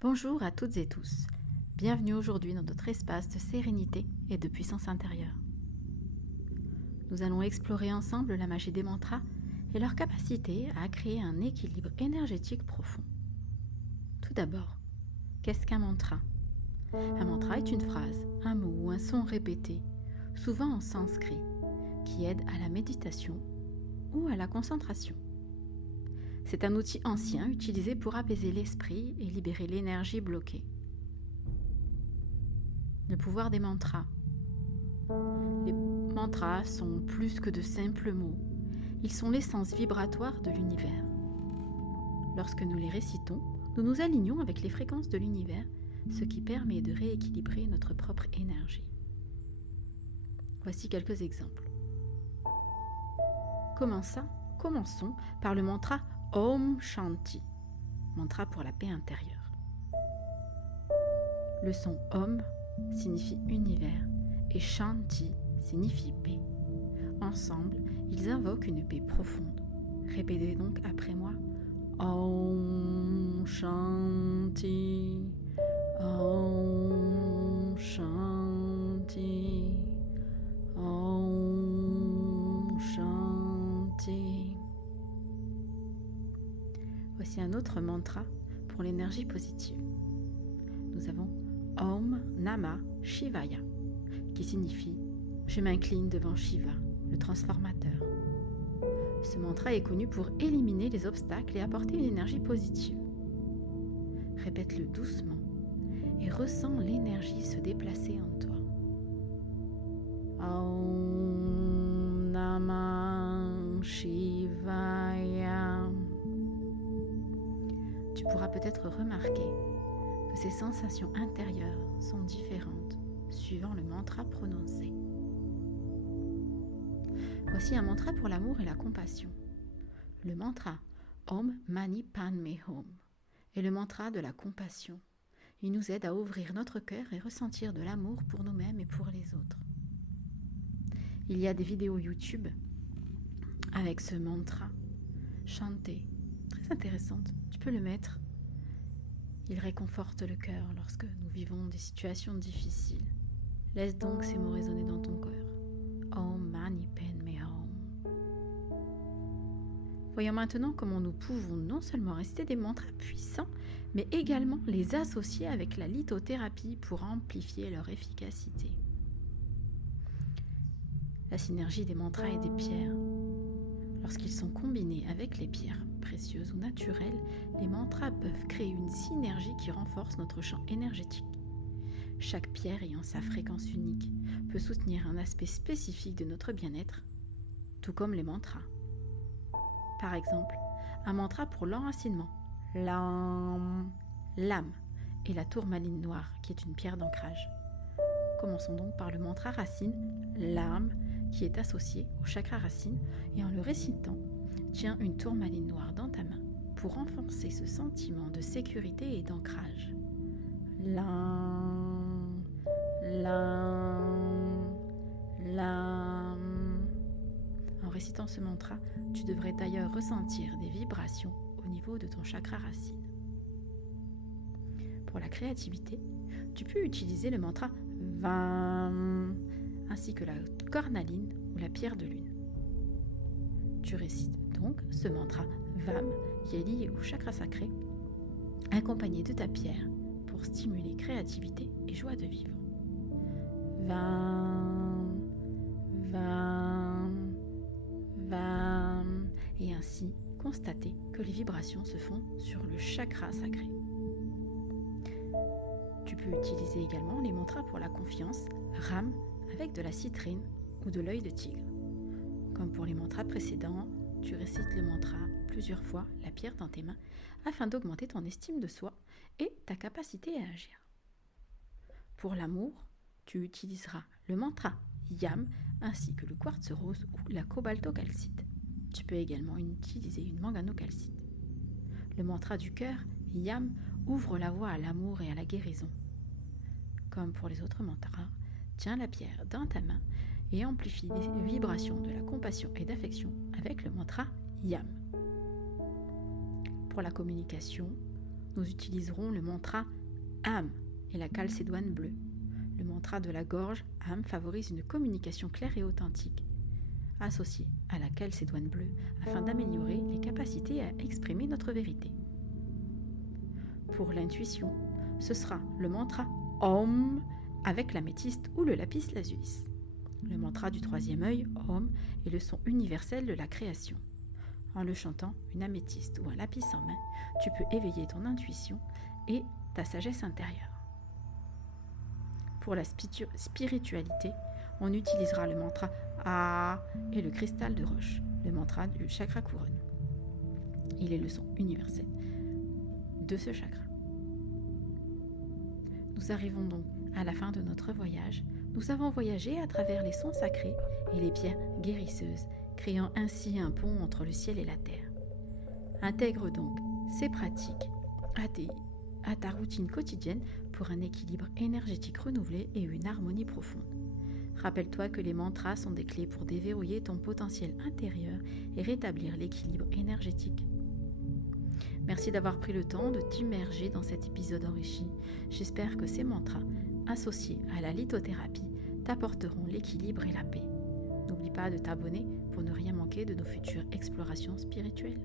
Bonjour à toutes et tous. Bienvenue aujourd'hui dans notre espace de sérénité et de puissance intérieure. Nous allons explorer ensemble la magie des mantras et leur capacité à créer un équilibre énergétique profond. Tout d'abord, qu'est-ce qu'un mantra ? Un mantra est une phrase, un mot ou un son répété, souvent en sanskrit, qui aide à la méditation ou à la concentration. C'est un outil ancien utilisé pour apaiser l'esprit et libérer l'énergie bloquée. Le pouvoir des mantras. Les mantras sont plus que de simples mots. Ils sont l'essence vibratoire de l'univers. Lorsque nous les récitons, nous nous alignons avec les fréquences de l'univers, ce qui permet de rééquilibrer notre propre énergie. Voici quelques exemples. Commençons par le mantra Om Shanti, mantra pour la paix intérieure. Le son Om signifie univers et Shanti signifie paix. Ensemble, ils invoquent une paix profonde. Répétez donc après moi. Om Shanti, Om Shanti, Om Shanti. Voici un autre mantra pour l'énergie positive. Nous avons Om Namah Shivaya, qui signifie « Je m'incline devant Shiva, le transformateur ». Ce mantra est connu pour éliminer les obstacles et apporter une énergie positive. Répète-le doucement et ressens l'énergie se déplacer en toi. Om Namah Shivaya. Tu pourras peut-être remarquer que ces sensations intérieures sont différentes suivant le mantra prononcé. Voici un mantra pour l'amour et la compassion. Le mantra Om Mani Padme Hum est le mantra de la compassion. Il nous aide à ouvrir notre cœur et ressentir de l'amour pour nous-mêmes et pour les autres. Il y a des vidéos YouTube avec ce mantra chanté, très intéressante. Tu peux le mettre. Il réconforte le cœur lorsque nous vivons des situations difficiles. Laisse donc ces mots résonner dans ton cœur. Om Mani Padme Hum. Voyons maintenant comment nous pouvons non seulement réciter des mantras puissants, mais également les associer avec la lithothérapie pour amplifier leur efficacité. La synergie des mantras et des pierres. Lorsqu'ils sont combinés avec les pierres précieuses ou naturelles, les mantras peuvent créer une synergie qui renforce notre champ énergétique. Chaque pierre ayant sa fréquence unique peut soutenir un aspect spécifique de notre bien-être, tout comme les mantras. Par exemple, un mantra pour l'enracinement, Lam, l'âme, et la tourmaline noire, qui est une pierre d'ancrage. Commençons donc par le mantra racine, l'âme, qui est associé au chakra racine, et en le récitant, tiens une tourmaline noire dans ta main pour renforcer ce sentiment de sécurité et d'ancrage. Lam, lam, lam. En récitant ce mantra, tu devrais d'ailleurs ressentir des vibrations au niveau de ton chakra racine. Pour la créativité, tu peux utiliser le mantra Vam, ainsi que la cornaline ou la pierre de lune. Tu récites donc ce mantra Vam qui est lié au chakra sacré, accompagné de ta pierre pour stimuler créativité et joie de vivre. Vam, Vam, Vam, et ainsi constater que les vibrations se font sur le chakra sacré. Tu peux utiliser également les mantras pour la confiance, Ram, avec de la citrine ou de l'œil de tigre. Comme pour les mantras précédents, tu récites le mantra plusieurs fois, la pierre dans tes mains, afin d'augmenter ton estime de soi et ta capacité à agir. Pour l'amour, tu utiliseras le mantra Yam ainsi que le quartz rose ou la cobaltocalcite. Tu peux également utiliser une manganocalcite. Le mantra du cœur, Yam, ouvre la voie à l'amour et à la guérison. Comme pour les autres mantras, tiens la pierre dans ta main et amplifie les vibrations de la compassion et d'affection avec le mantra Yam. Pour la communication, nous utiliserons le mantra âme et la calcédoine bleue. Le mantra de la gorge âme favorise une communication claire et authentique, associée à la calcédoine bleue afin d'améliorer les capacités à exprimer notre vérité. Pour l'intuition, ce sera le mantra Om avec l'améthyste ou le lapis lazuli. Le mantra du troisième œil, Om, est le son universel de la création. En le chantant, une améthyste ou un lapis en main, tu peux éveiller ton intuition et ta sagesse intérieure. Pour la spiritualité, on utilisera le mantra A et le cristal de roche, le mantra du chakra couronne. Il est le son universel de ce chakra. Nous arrivons donc à la fin de notre voyage. Nous avons voyagé à travers les sons sacrés et les pierres guérisseuses, créant ainsi un pont entre le ciel et la terre. Intègre donc ces pratiques à ta routine quotidienne pour un équilibre énergétique renouvelé et une harmonie profonde. Rappelle-toi que les mantras sont des clés pour déverrouiller ton potentiel intérieur et rétablir l'équilibre énergétique. Merci d'avoir pris le temps de t'immerger dans cet épisode enrichi. J'espère que ces mantras, associés à la lithothérapie, t'apporteront l'équilibre et la paix. N'oublie pas de t'abonner pour ne rien manquer de nos futures explorations spirituelles.